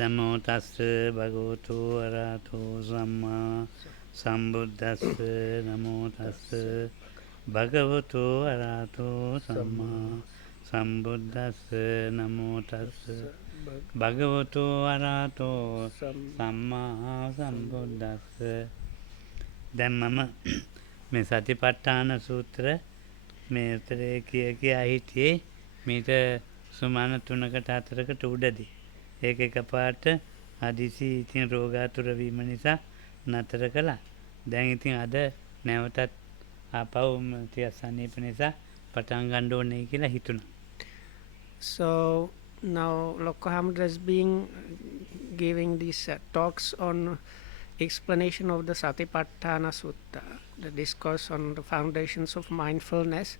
Namo tassa bhagavato arahato samma sambuddhassa. Namo tassa bhagavato arahato samma sambuddhassa. Namo tassa bhagavato arahato samma sambuddhassa. දැන් මම මේ සතිපට්ඨාන සූත්‍ර මේ උත්තරේ කියා හිටියේ මීට සුමාන 3කට 4කට උඩදී. ඒක එකපාරට හදිසි ඉතින් රෝගාතුර වීම නිසා නතර කළා. දැන් ඉතින් අද නැවතත් ආපහු ටිකක් සනීප නිසා පටන් ගන්න ඕනේ කියලා හිතුණා. So now Lokohamdra is being giving these talks on explanation of the Satipatthana Sutta, the discourse on the foundations of mindfulness.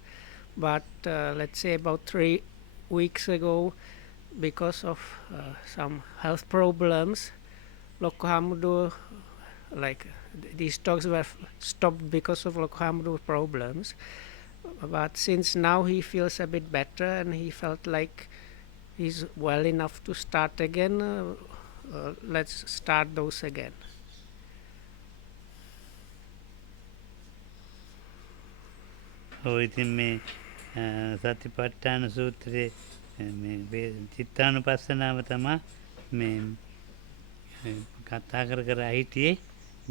But let's say about 3 weeks ago, because of some health problems, Lokohamdra, like these talks were stopped because of Lokohamdra's problems. But since now he feels a bit better and he felt like he's well enough to start again, let's start those again. ඉතින් මේ සතිපට්ඨාන සූත්‍රයේ මේ චිත්තානුපස්සනාව තමයි මේ කතා කර හිටියේ.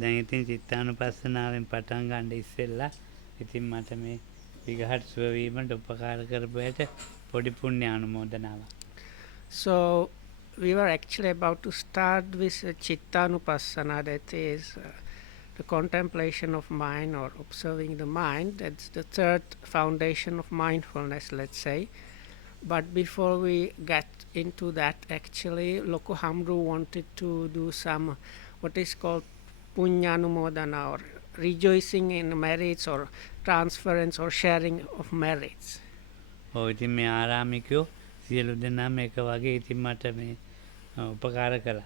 දැන් ඉතින් චිත්තානුපස්සනාවෙන් පටන් ගන්න ඉස්සෙල්ලා ඉතින් මට මේ විගහට සුව වීමට උපකාර කරපුවට පොඩි පුණ්‍ය අනුමෝදනාවක්. So we were actually about to start with Cittanupassana, that is the contemplation of mind or observing the mind. That's the third foundation of mindfulness, let's say. But before we get into that, actually Lokohamdra wanted to do some what is called punyanumodana, or rejoicing in merits, or transference or sharing of merits. ඉතින් මේ ආරාමිකයෝ සියලු දෙනාම එක වගේ ඉතින් මට මේ උපකාර කළා.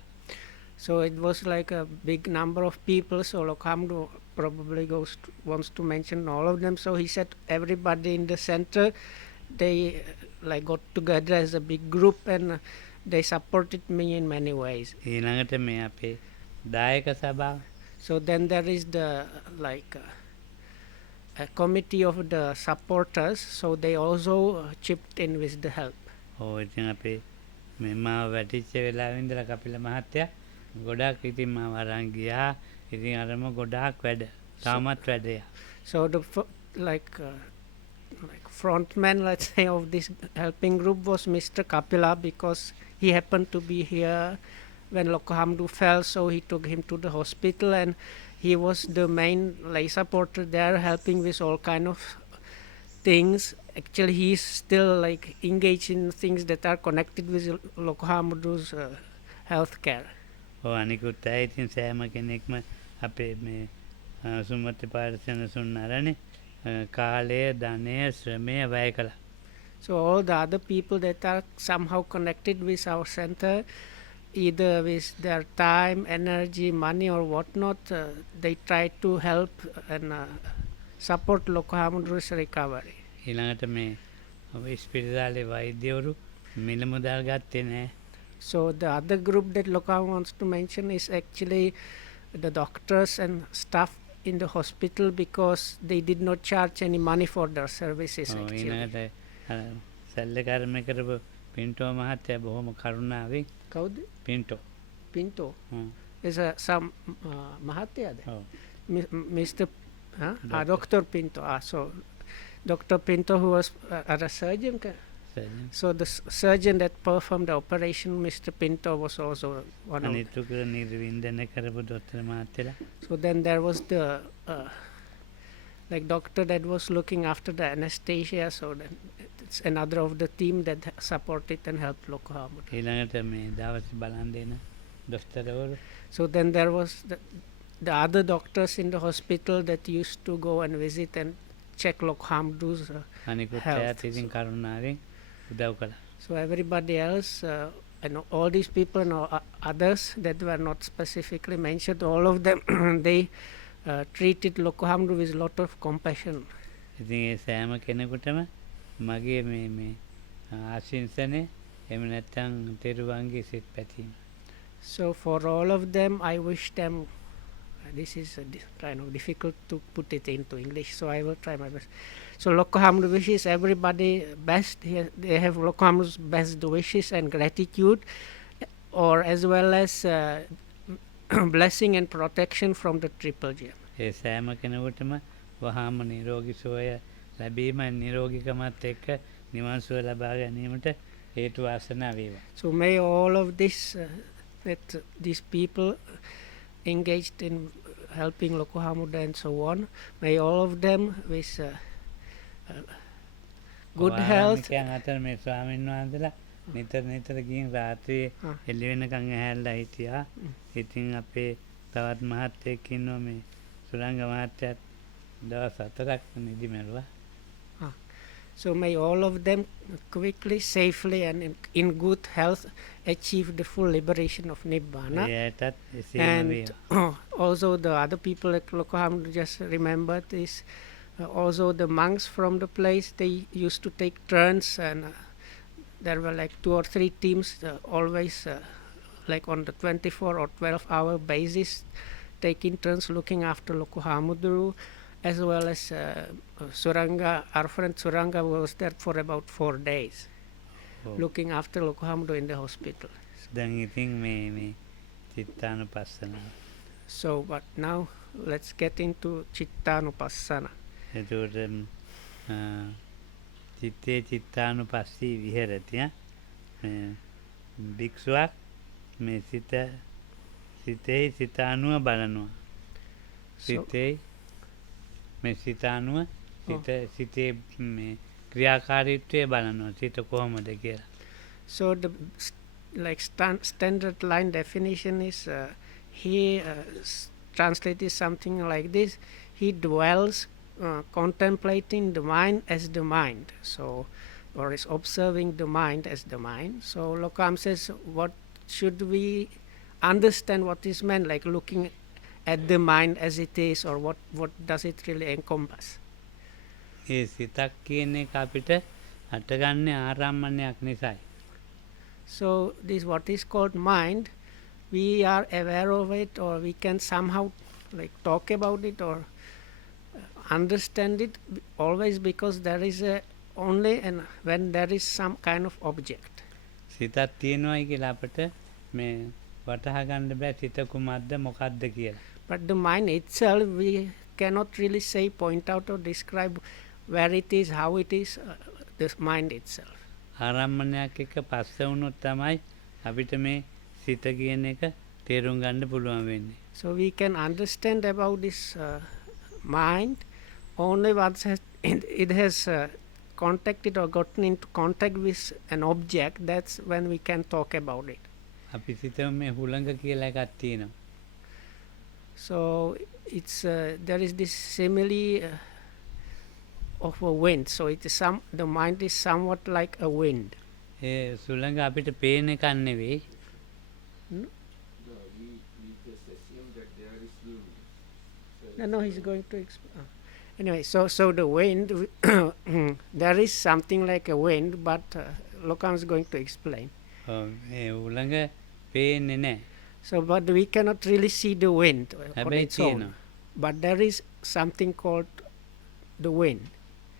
So it was like a big number of people, so Lokohamdra probably wants to mention all of them. So he said everybody in the center, they like got together as a big group and they supported me in many ways. ඊළඟට මේ අපේ දායක සභාව. So then there is the like a committee of the supporters, so they also chipped in with the help. ඉතින් අපේ මේ මාව වැටිච්ච වෙලාවෙ ඉඳලා කපිල මහත්තයා ගොඩාක් ඉතින් මාව අරන් ගියා. ඉතින් අරම ගොඩාක් වැඩ තාමත් වැඩය. So the like frontman, let's say, of this helping group was Mr. Kapila, because he happened to be here when Lokohamdra fell, so he took him to the hospital and he was the main lay supporter there, helping with all kind of things. Actually he is still like engaged in things that are connected with Lokohamdra's health care. අනිකුත් අය ඉතින් සෑම කෙනෙක්ම අපේ මේ සුමති පාර්ශන සුන්නරනේ කාලය ධනය ශ්‍රමය වැය කළා. So all the other people that are somehow connected with our center, either with their time, energy, money or whatnot, they try to help and support Lokohamdra's recovery. ඊළඟට මේ ස්පිරිතාලේ වෛද්‍යවරු මිල මුදල් ගත්තේ නැහැ. So the other group that Lokohamdra wants to mention is actually the doctors and staff in the hospital, because they did not charge any money for their services. ඊළඟට සැල්ල කර්ම කරපු පින්ටෝ මහත්තයා බොහොම කරුණාවෙන්. කවුද? Pinto. Is some Mahathir there? Mr. Dr. Pinto. So Dr. Pinto, who was a surgeon. So the surgeon that performed the operation, Mr. Pinto, was also one of them. So then there was the like doctor that was looking after the anesthesia. So then it's another of the team that supported and helped Lokohamdra. So then there was the other doctors in the hospital that used to go and visit and check Lokohamdra's health. So everybody else, and all these people and others that were not specifically mentioned, all of them, they treated Lokohamdra with a lot of compassion. ඉතින් ඒ සෑම කෙනෙකුටම මගේ මේ ආශිංසනේ එහෙම නැත්නම් තෙරුවන්ගේ සිත් පැතීම. So for all of them, I wish them. This is kind of difficult to put it into English, so I will try my best. So Lokohamud wishes everybody best. They have Lokohamud's best wishes and gratitude, or as well as blessing and protection from the triple gem. ඒ සෑම කෙනෙකුටම වහාම නිරෝගී සුවය ලැබීම නිරෝගීකමත් එක්ක නිවන් සුව ලබා ගැනීමට හේතු වාසනා වේවා. So may all of this, that these people engaged in helping Lokohamuda and so on, may all of them with good health. අතර මේ ස්වාමීන් වහන්සේලා නිතර ගිහින් රාත්‍රියේ එළි වෙනකන් ඇහැල්ලා හිටියා. ඉතින් අපේ තවත් මහත්තයෙක් ඉන්නවා මේ සුරංග මහත්තයාත් දවස් 4ක් නිදි මැරුවා. So may all of them quickly, safely and in good health achieve the full liberation of Nibbana. එයාටත් එසේම And වේවා. also the other people at Lokohamud just remembered this. Also the monks from the place, they used to take turns, and there were like 2 or 3 teams always like on the 24 or 12-hour basis, taking turns looking after Lokohamuduru, as well as Suranga. Our friend Suranga was there for about 4 days, looking after Lokohamuduru in the hospital. දැන් ඉතින් මේ චිත්තානුපස්සනාව. So but now let's get into Cittanupassana. එතකොට චිත්තේ චිත්තානුපස්සී විහෙරති. භික්ෂුවක් මේ සිතෙහි සිතානුව බලනවා. සිතෙහි මේ සිතානුව සිතේ මේ ක්‍රියාකාරීත්වය බලනවා. සිත කොහොමද කියලා. So the like standard line definition is he translated something like this: he dwells contemplating the mind as the mind, so or is observing the mind as the mind. So Lokam says, what should we understand what is meant, like looking at the mind as it is, or what does it really encompass? ඒ සිතක් කියන එක අපිට හටගන්නේ ආරම්මණයක් නිසායි. So this what is called mind, we are aware of it, or we can somehow like talk about it or understand it always because there is only and when there is some kind of object. සිතක් තියෙනවායි කියලා අපිට මේ වටහා ගන්න බෑ සිත කුමක්ද මොකක්ද කියලා. But the mind itself, we cannot really say, point out or describe where it is, how it is, this mind itself. ආරම්මණයක් එක්ක පස්ස වුණොත් තමයි අපිට මේ සිත කියන එක තේරුම් ගන්න පුළුවන් වෙන්නේ. So we can understand about this mind only once it has contacted or gotten into contact with an object. That's when we can talk about it. අපි සිතම මේ හුළඟ කියලා එකක් තියෙනවා. So it's there is this simile of a wind. So it is the mind is somewhat like a wind. ඒ සුළඟ අපිට පේන එකක් නෙවෙයි. No, we just assume that there is wind. No, he's going to explain. Anyway, so the wind, there is something like a wind, but Lokam is going to explain. ඒ හුළඟ පේන්නේ නැහැ. So, but we cannot really see the wind on හැබැයි its own. තියෙනවා. But there is something called the wind.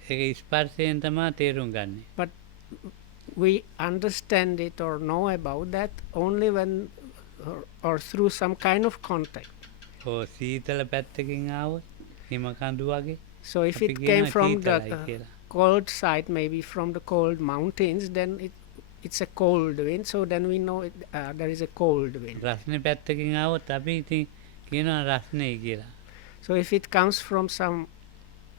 ඒක ස්පර්ශයෙන් තමයි තේරුම් ගන්නෙ. But we understand it or know about that only when or through some kind of contact. ඔව් සීතල පැත්තකින් ආවොත් හිම කඳු වගේ. So if අපි it කියනවා came from the සීතලයි කියලා. cold side, maybe from the cold mountains, then it's a cold wind. So then we know there is a cold wind. රස්නේ පැත්තකින් ආවොත් අපි ඉතින් කියනවා රස්නේ කියලා. So if it comes from some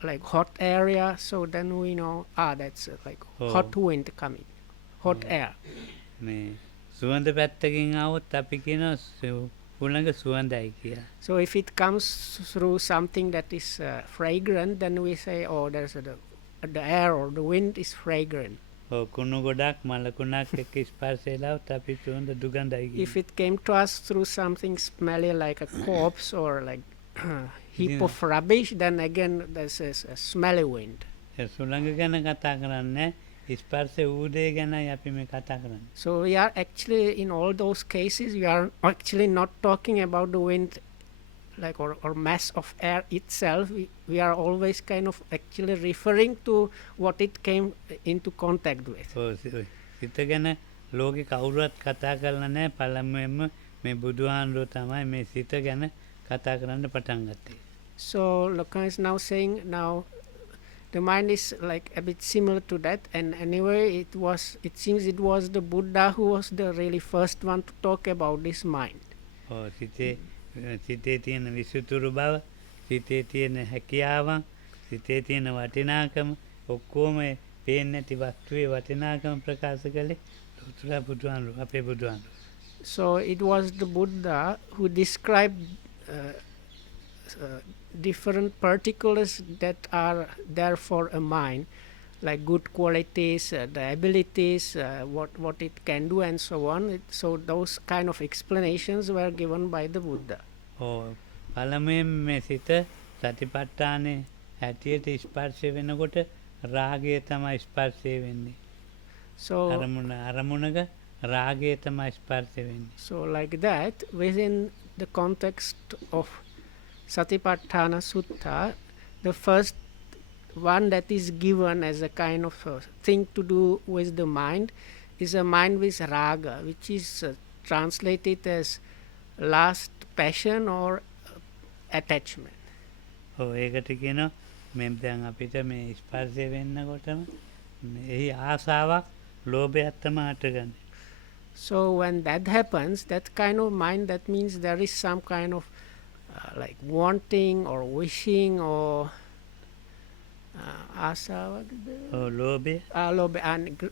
like hot area, so then we know that's like hot wind coming, hot air. මේ සුවඳ පැත්තකින් ආවොත් අපි කියනවා හුළඟ සුවඳයි කියලා. So if it comes through something that is fragrant, then we say, oh, there's the air or the wind is fragrant. ඔව් කුණු ගොඩක් මලකුණක් එක්ක ස්පර්ශයලාවත් අපි සුවඳ දුගඳයි If කියනවා. it came to us through something smelly like a corpse or like heap of rubbish, then again there's a smelly wind. ඒ සුළඟ ගැන කතා කරන්නේ ස්පර්ශ වූ දේ ගැනයි අපි මේ කතා කරන්නේ. So we are actually, in all those cases, we are actually not talking about the wind, like or mass of air itself. We are always kind of actually referring to what it came into contact with. සිත ගැන ලෝකේ කවුරුවත් කතා කරලා නැහැ. පළමුවෙන්ම මේ බුදුහාමුදුරුවෝ තමයි මේ සිත ගැන කතා කරන්න පටන් ගත්තේ. So Lokan is now saying, now the mind is like a bit similar to that, and anyway it seems it was the Buddha who was the really first one to talk about this mind. සිතේ තියෙන විසුතුරු බව, සිතේ තියෙන හැකියාවන්, සිතේ තියෙන වටිනාකම ඔක්කොම පේන්නේ නැති වස්තුවේ වටිනාකම ප්‍රකාශ කළේ ලෝතුරා බුදුහාමුදුරුවෝ, අපේ බුදුහාමුදුරුවෝ. So it was the Buddha who described different particulars that are there for a mind, like good qualities, the abilities, what it can do, and so on. So those kind of explanations were given by the Buddha. පළමුවෙන් මේ සිත සතිපට්ඨානේ හැටියට ස්පර්ශ වෙනකොට රාගය තමයි ස්පර්ශය වෙන්නේ. So අරමුණක රාගය තමයි ස්පර්ශ වෙන්නේ. So like that, within the context of Satipatthana Sutta, the first one that is given as a kind of thing to do with the mind is a mind with raga, which is translated as lust, passion, or attachment. ඒකට කියනවා මේ දැන් අපිට මේ ස්පර්ශය වෙන්නකොටම එහි ආසාවක්, ලෝභයක් තමයි හටගන්නේ. So when that happens, that kind of mind, that means there is some kind of like wanting or wishing or asa, ලෝභය,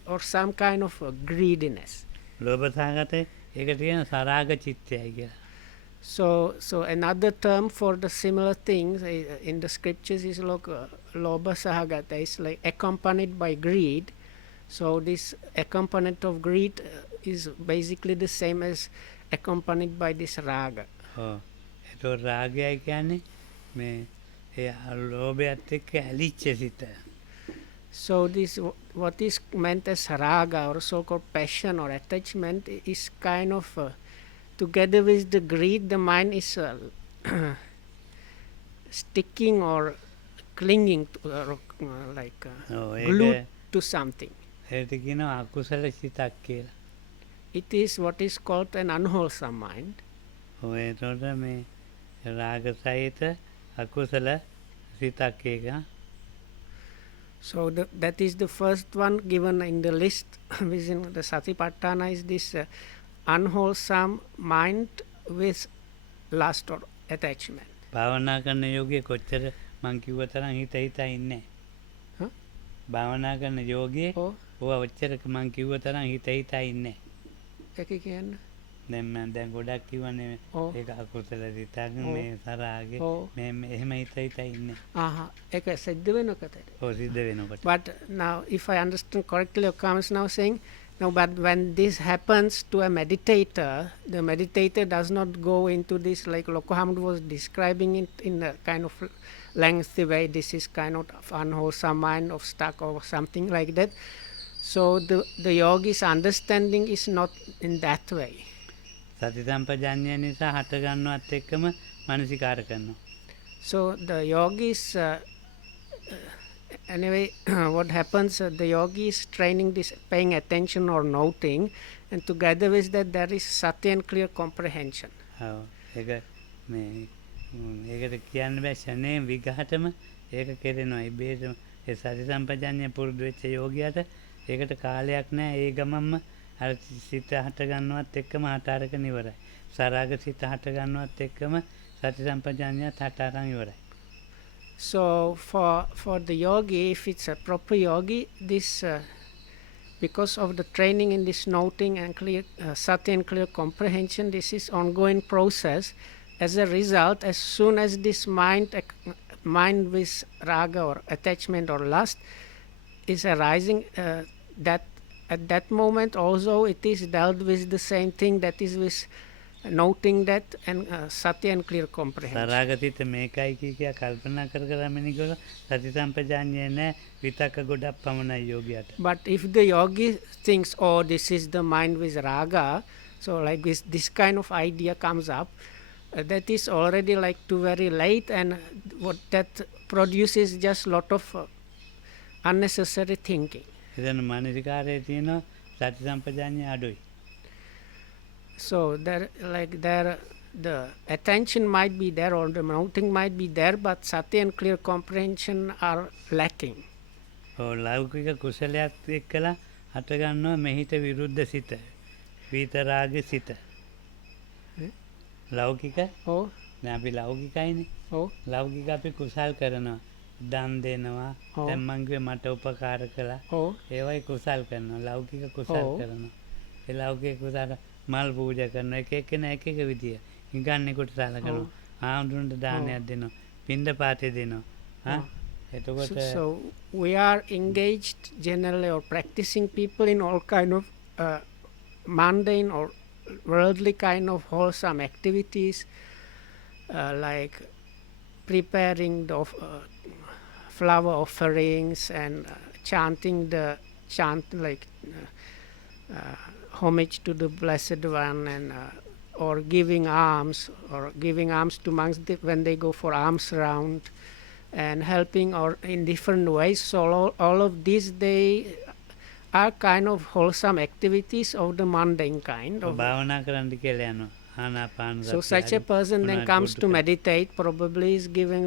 or some kind of greediness. ලෝභ සහගතයි. ඒකට කියන සරාග චිත්තයයි කියලා. So another term for the similar things in the scriptures is like lobha sahagata, is like accompanied by greed. So this accompaniment of greed is basically the same as accompanied by this raga. ඒතෝ රාගයයි කියන්නේ මේ ඒ ලෝභයත් එක්ක ඇලිච්ච සිත. So this what is meant as raga, or so-called passion or attachment, is kind of together with the greed, the mind is sticking or clinging to, like glued to something. ඒකට කියනවා අකුසල සිතක් කියලා. It is what is called an unwholesome mind. ඒතකොට මේ රාග සහිත අකුසල සිතක් එක. So that is the first one given in the list within the Satipatthana, is this unwholesome mind with lust or attachment. භාවනා කරන යෝගිය කොච්චර මං කිව්ව තරම් හිත හිතා ඉන්නේ. භාවනා කරන යෝගිය ඔය ඔච්චර මං කිව්ව තරම් හිත හිතා ඉන්නේ. ඒක කියන්නේ දැන් ගොඩක් කිව්වනේ ඒක අකුසල සිතක් මේ සරාගේ මේ එහෙම හිත හිතා ඉන්නේ. ඒක සිද්ධ වෙනකොට. සිද්ධ වෙනකොට. But now if I understand correctly, Okam is now saying, no, but when this happens to a meditator, the meditator does not go into this, like Lokohamd was describing it in a kind of lengthy way. This is kind of unwholesome mind, of stuck or something like that. So the yogi's understanding is not in that way. සති සම්පජාඤ්ඤය නිසා හට ගන්නවත් එක්කම මානසිකාර කරනවා. So the yogis anyway, what happens, the yogi is training this paying attention or noting, and together with that there is sati and clear comprehension. ඒකට කියන්න බෑ ශනේ විගහටම ඒක කෙරෙනවා. ඉබේටම ඒ සති සම්පජාඤ්ඤය පුරුදු වෙච්ච යෝගියාට ඒකට කාලයක් නැහැ. ඒ ගමම්ම අර සිත හට ගන්නවත් එක්කම හට අරගෙන ඉවරයි. සරාග සිත හට ගන්නවත් එක්කම සති සම්පජාඤ්ඤයත් හට අරන් ඉවරයි. So for the yogi, if it's a proper yogi, this because of the training in this noting and clear sati and clear comprehension, this is ongoing process. As a result, as soon as this mind with raga or attachment or lust is arising, that at that moment also it is dealt with the same thing, that is with noting that and sati and clear comprehension. සරාගතිත මේකයි කිය කල්පනා කරමිනිකොට සති සම්පජාඤ්ඤය නෑ විතක්ක ගොඩක් පමණයි යෝගියට. But if the yogi thinks, oh, this is the mind with raga, so like this kind of idea comes up, that is already like too very late, and what that produces just lot of unnecessary thinking. එතන මානසිකාරයේ තියෙන සති සම්පජාඤ්ඤය අඩුයි. So the attention might be there or the noting might be there, but sati and clear comprehension are lacking. ලෞකික කුසලයක් එක්කලා හට ගන්නවා මෙහිට විරුද්ධ සිත. විතරාග සිත. ලෞකික Oh, දැන් අපි ලෞකිකයිනේ. oh, ලෞකික අපි කුසල් කරනවා. දන් දෙනවා. ඔව්. දැන් මං කිව්වේ මට උපකාර කළා. oh, ඒවයි කුසල් කරනවා. ලෞකික කුසල් ඔව්. කරනවා. ඒ ලෞකික කුසල මල් පූජා කරනවා. එක එක්කෙනා එක එක විදිය. හිඟන්නේකට සලකනවා. ආඳුනට දානයක් දෙනවා. පින්දපාතේ දෙනවා. හා එතකොට so we are engaged generally or practicing people in all kind of mundane or worldly kind of wholesome activities, like preparing the flower offerings and chanting the chant like homage to the Blessed One, and or giving alms to monks when they go for alms round, and helping or in different ways. So all of these, they are kind of wholesome activities of the mundane kind. භාවනා කරන්න කියලා යනවා. ආනාපාන So such a person then comes to meditate, probably is giving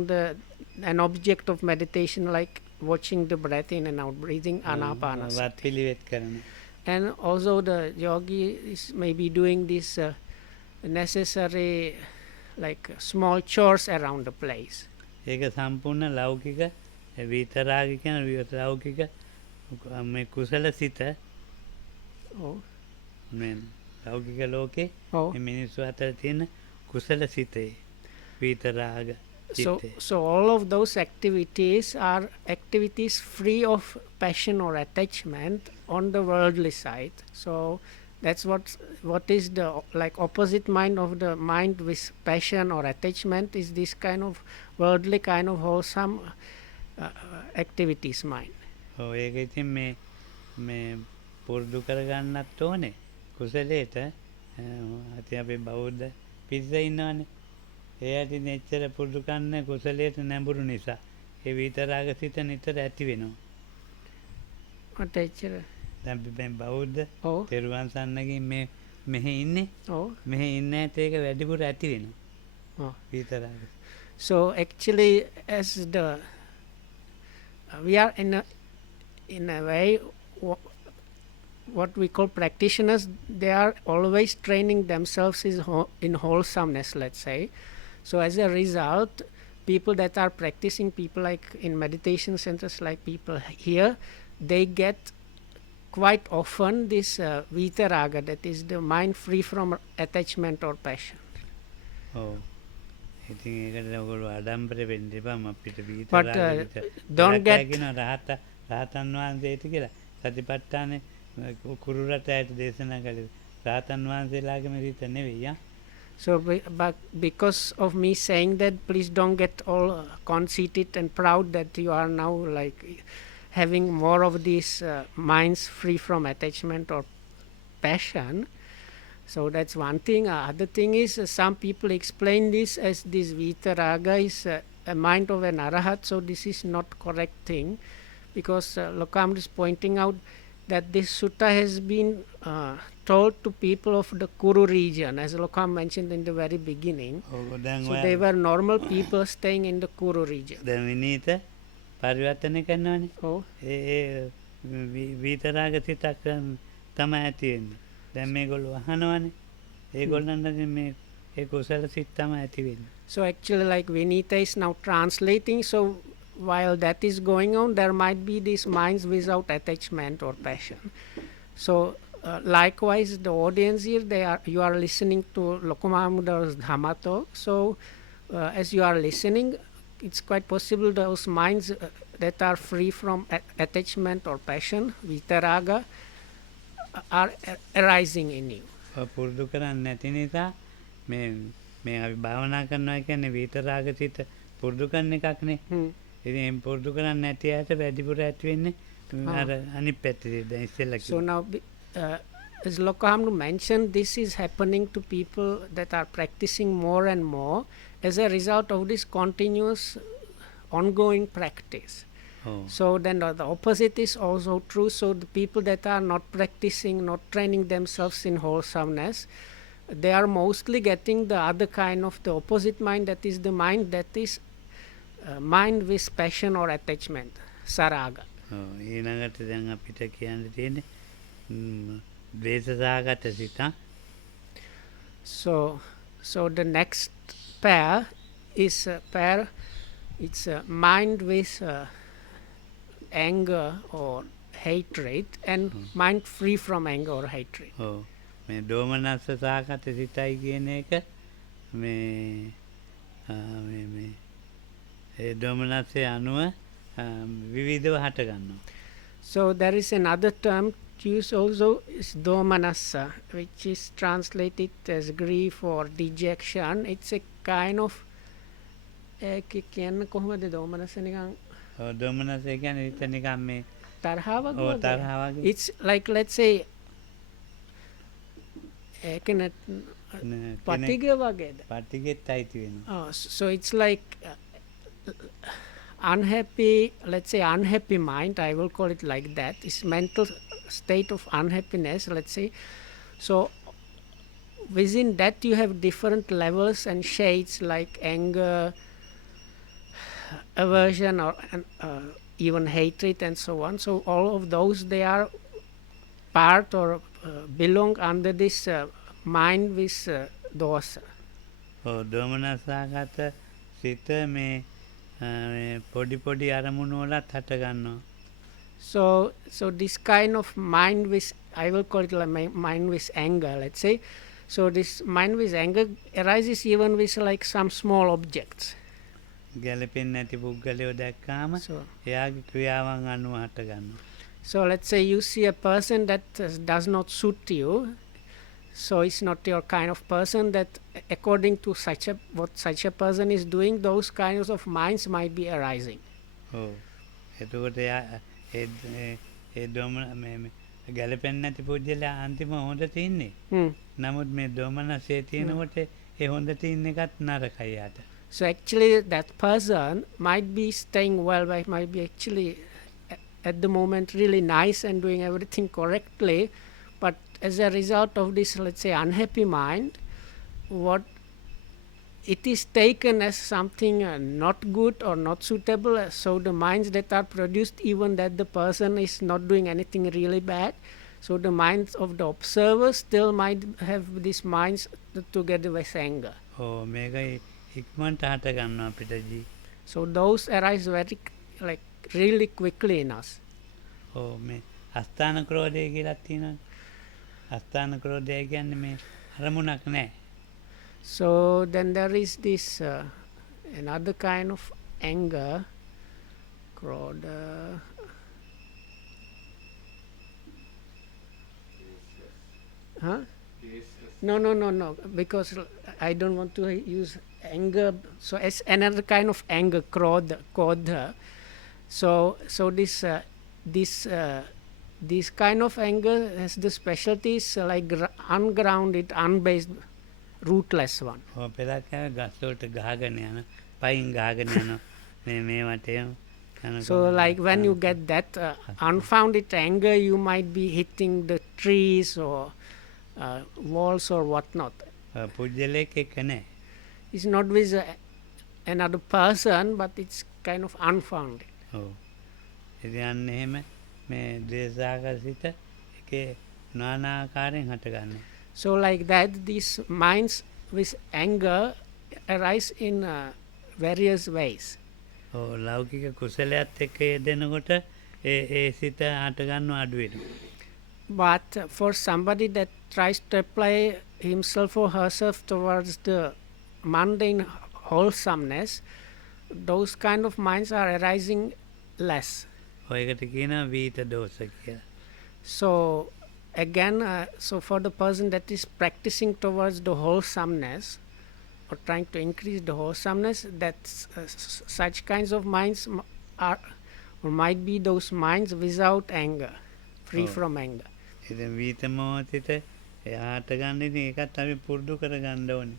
an object of meditation like watching the breath in and out, breathing anapana. වත් පිළිවෙත් කරනවා. And also the yogi is maybe doing this necessary like small chores around the place. ඒක සම්පූර්ණ ලෞකික විතරාග කියන ලෞකික මේ කුසල සිත Oh, මේ ලෞකික ලෝකේ oh. මේ මිනිස්සු අතර තියෙන කුසල සිතේ විතරාග චිත්තේ. So all of those activities are activities free of passion or attachment on the worldly side. So that's what is the like opposite mind of the mind with passion or attachment is this kind of worldly kind of wholesome activities mind. ඔව් ඒක ඉතින් මේ පුරුදු කරගන්නත් ඕනේ කුසලයට. අතින් අපි බෞද්ධ පිරිස ඉන්නවනේ. ඒ ඇති නෙච්චර පුරුදු කරන්නේ කුසලයට නැඹුරු නිසා. ඒ විතරාග සිත නිතර ඇති වෙනවා. What actually? දැන් අපි බෞද්ධ Oh, තෙරුවන් සන්නගින් මෙහෙ ඉන්නේ. oh, මෙහෙ ඉන්න ඇත ඒක වැඩිපුර ඇති වෙනවා. oh. විතරාග. So actually, as we are in a way what we call practitioners, they are always training themselves in wholesomeness, let's say. So as a result, people that are practicing, people like in meditation centers like people here, they get quite often this vitaraga, that is the mind free from attachment or passion. ඔව්. ඉතින් ඒකට ඔයගොල්ලෝ ආඩම්බර වෙන්න එපා අපිට But විතරාග. don't get කියන රහතන් වහන්සේට කියලා සතිපට්ඨානේ කුරුරටයට දේශනා කළේ රහතන් වහන්සේලාගේම සිත නෙවෙයි. so but because of me saying that, please don't get all conceited and proud that you are now like having more of these minds free from attachment or passion. So that's one thing. Other thing is some people explain this as this vitaraga is a mind of an arahat. So this is not correct thing, because Lokam is pointing out that this sutta has been told to people of the Kuru region, as Lokam mentioned in the very beginning. So they were normal people staying in the Kuru region. දැන් විනීත පරිවර්තනය කරනවානේ. Oh, ඒ විතරාග සිතක් තමයි ඇති වෙන්නේ. දැන් මේගොල්ලෝ අහනවානේ. ඒගොල්ලන්ට මේ ඒ කුසල සිත් තමයි ඇති වෙන්නේ. so actually like Vinita is now translating, so while that is going on, there might be these minds without attachment or passion. So likewise the audience here, you are listening to Lokomamudar's Dhamma talk. So as you are listening, it's quite possible those minds that are free from attachment or passion, vitaraga, are arising in you. පුරුදු කරන්නේ නැති නිසා මේ අපි භාවනා කරනවා කියන්නේ විතරාග සිත පුරුදු කරන එකක්නේ. ඉතින් එහෙම පුරුදු කරන්නේ නැති අයට වැඩිපුර ඇති වෙන්නේ අර අනිත් පැත්තේ දැන් ඉස්සෙල්ලා So now, as Lokahamnu mentioned, this is happening to people that are practicing more and more as a result of this continuous ongoing practice. So then the opposite is also true. So the people that are not practicing, not training themselves in wholesomeness, they are mostly getting the other kind of the opposite mind, that is the mind that is mind with passion or attachment, saraga. ඊළඟට දැන් අපිට කියන්න තියෙන්නේ ද්වේෂසහගත සිත. So the next pair is it's a mind with anger or hatred, and mind free from anger or hatred. මේ දෝමනස්ස සහගත සිතයි කියන එක මේ ඒ දෝමනස්සේ අනුව විවිධව හට ගන්නවා. So there is another term used also, is domanassa, which is translated as grief or dejection. It's a kind of කියන්න කොහොමද දෝමනස්ස නිකන් දෝමනස්ස කියන්නේ හිත නිකන් මේ තරහව වගේ. තරහව වගේ. It's like, let's say පටිගය වගේද? පටිගෙත් අයිති වෙනවා. So it's like unhappy, let's say unhappy mind, I will call it like that. It's mental state of unhappiness, let's say. So within that you have different levels and shades like anger, aversion, or even hatred and so on. So all of those, they are part or belong under this mind with dosa. දෝමනස්සහගත සිත මේ පොඩි අරමුණු වලත් හට ගන්නවා. So this kind of mind with, I will call it like mind with anger, let's say. So this mind with anger arises even with like some small objects. ගැලපෙන්නේ නැති පුද්ගලයෝ දැක්කාම එයාගේ ක්‍රියාවන් අනුව හට ගන්නවා. So let's say you see a person that does not suit you, so it's not your kind of person, that according to what such a person is doing, those kinds of minds might be arising. එතකොට ඒ දෝමන ගැලපෙන්නේ නැති පුද්ගලයා අන්තිම හොඳට ඉන්නේ. නමුත් මේ දෝමනසේ තියෙනකොට ඒ හොඳට ඉන්න එකත් නරකයි යාට. So actually that person might be staying well, but might be actually at the moment really nice and doing everything correctly, but as a result of this, let's say, unhappy mind, what it is taken as something not good or not suitable. So the minds that are produced, even that the person is not doing anything really bad, so the minds of the observers still might have these minds together with anger. මේක ඉක්මනට හට ගන්නවා අපිට G. So those arise very like really quickly in us. මේ අස්ථාන ක්‍රෝධය කියලා තියෙනවා. අස්ථාන ක්‍රෝධය කියන්නේ මේ අරමුණක් නැහැ. So then there is this another kind of anger, krodha. Huh? No, because I don't want to use anger. So as another kind of anger, krodha. So this kind of anger has the specialties like ungrounded, unbased, rootless one. පෙරක් ගස් වලට ගහගෙන යන පයින් ගහගෙන යන මේ වටේම. So like when you get that unfounded anger, you might be hitting the trees or walls or whatnot. පුජ්‍යලයක් එක නැහැ. It's not with another person, but it's kind of unfounded. ඉතින් එහෙම මේ ද්වේෂාගත සිත එකේ নানা ආකාරයෙන් හට ගන්නවා. So like that, these minds with anger arise in various ways. ලෞකික කුසලයක් එක්ක යෙදෙනකොට ඒ සිත හට ගන්නව අඩු වෙනවා. But for somebody that tries to apply himself or herself towards the mundane wholesomeness, those kind of minds are arising less. ඔයකට කියනවා වීත දෝෂ කියලා. So again, so for the person that is practicing towards the wholesomeness or trying to increase the wholesomeness, that's such kinds of minds are or might be those minds without anger, free Oh. from anger. ඉතින් වීත මොහොතට එහාට ගන්න ඉතින් ඒකත් අපි පුරුදු කරගන්න ඕනේ.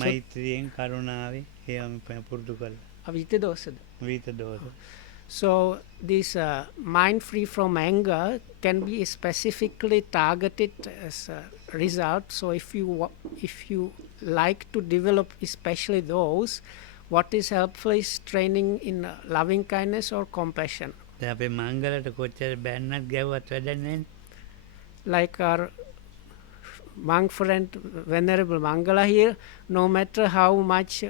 මෛත්‍රියෙන් කරුණාවේ ඒවම පුරුදු කරලා. Avita dosada. වීත දෝෂ. So this mind free from anger can be specifically targeted as a result. So if you like to develop especially those, what is helpful is training in loving kindness or compassion. දැන් අපේ මංගලට කොච්චර බැන්නත් ගැව්වත් වැඩක් නැහැ. Like our monk friend Venerable Mangala here, no matter how much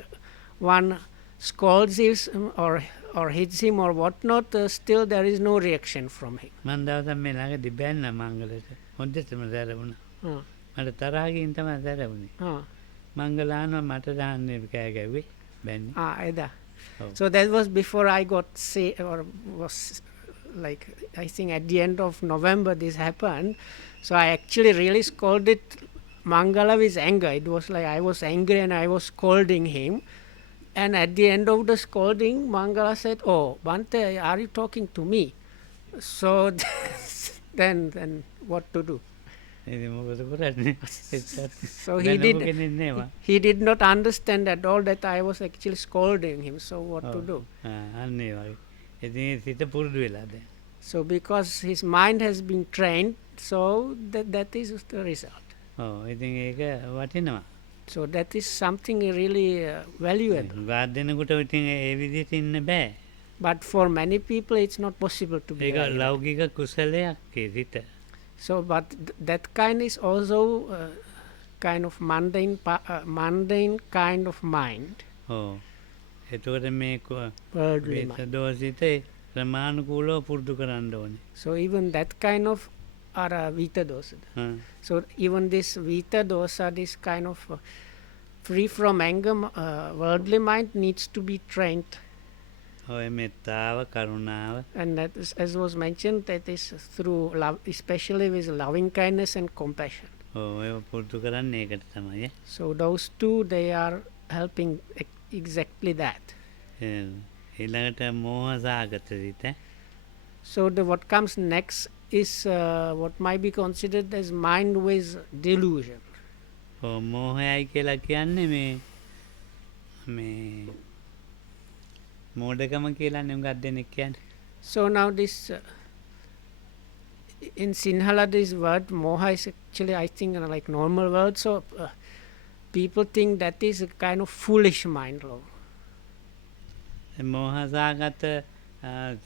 one scolds him or hits him or whatnot, still there is no reaction from him. මං දවසක් මේ ළඟදී බැන්න මංගලට. හොඳටම දැරුණා. මට තරහ ගින් තමයි දැරුනේ. මංගලාන මට දාන්නේ කෑ ගැව්වේ බැන්නේ. Eda. Oh. So that was before I got sick, or was like, I think at the end of November this happened. So I actually really scolded Mangala with anger. It was like I was angry and I was scolding him. And at the end of the scolding, Mangala said, "Oh, Bante, are you talking to me?" So then what to do? ඉතින් මොකද කරන්නේ? So he did not understand at all that I was actually scolding him. So what to do? අන්න ඒ වගේ. ඉතින් සිත පුරුදු වෙලා දැන්. So because his mind has been trained, so that is the result. ඔව් ඉතින් ඒක වටිනවා. So that is something really valuable. Guard දෙනකොට ඉතින් ඒ විදිහට ඉන්න බෑ. But for many people, it's not possible to be. ඒක ලෞකික කුසලයක් ඒ සිත. So, but that kind is also kind of mundane kind of mind. ඔව්. එතකොට මේ Worldly වේත mind. දෝෂිත ක්‍රමානුකූලව පුරුදු කරන්න ඕනේ. So even that kind of are vita dosa. So even this vita dosa, this kind of free from anger, worldly mind needs to be trained. ඔය මෙත්තාව කරුණාව And that is, as was mentioned, that is through love, especially with loving kindness and compassion. ඔය පුරුදු කරන්නේ ඒකට තමයි. So those two, they are helping exactly that. ඊළඟට මෝහ සාගත සිත. So what comes next is what might be considered as mind with delusion. ඔව් මෝහයයි කියලා කියන්නේ මේ මෝඩකම කියලා නුඟක් දෙනෙක් කියන්නේ. So now this in Sinhala, this word moha is actually, I think, like normal word. So people think that is a kind of foolish mind. මෝහ සාගත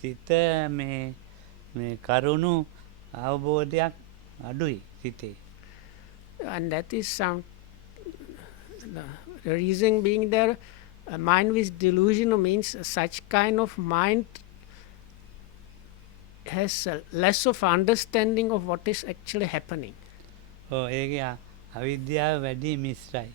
සිත මේ කරුණු අවබෝධයක් අඩුයි සිතේ. And that is some the reason being there. A mind with delusion means such kind of mind has less of understanding of what is actually happening. ඔව් ඒකේ අවිද්‍යාව වැඩි මිශ්‍රයි.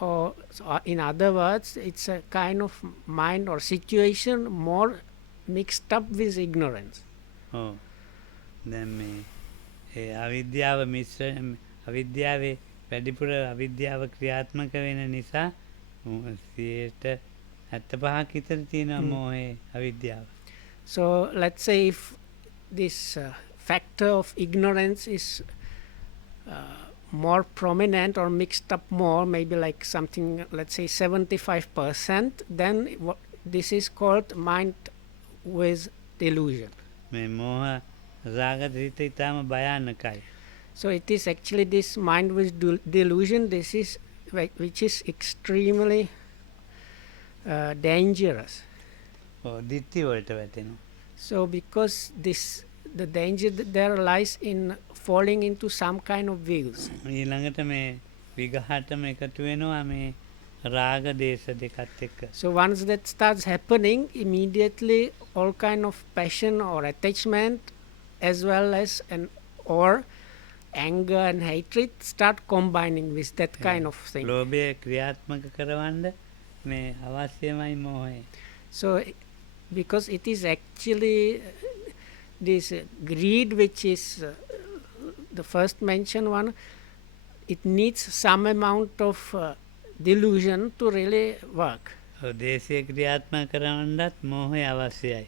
Or so in other words, it's a kind of mind or situation more mixed up with ignorance. ඔව් දැන් මේ ඒ අවිද්‍යාව මිශ්‍ර අවිද්‍යාවේ වැඩිපුර අවිද්‍යාව ක්‍රියාත්මක වෙන නිසා 75ක් විතර තියෙනවා මොහේ අවිද්‍යාව. So let's say if this factor of ignorance is more prominent or mixed up more, maybe like something, let's say 75%, then this is called mind with delusion. මේ මෝහ රාග ද්විත ඊටම භයානකයි. So it is actually this mind with delusion, this is which is extremely dangerous. ඔව් දිට්ඨි වලට වැටෙනවා. So because the danger there lies in falling into some kind of views. ඊළඟට මේ විගහටම එකතු වෙනවා මේ රාග දේශ දෙකත් එක්ක. So once that starts happening, immediately all kind of passion or attachment as well as or anger and hatred start combining with that kind of thing. ලෝභය ක්‍රියාත්මක කරවන්න මේ අවශ්‍යමයි මොහේ. So because it is actually this greed which is the first mentioned one, it needs some amount of delusion to really work. දේශය ක්‍රියාත්මක කරවන්නත් මෝහය අවශ්‍යයි.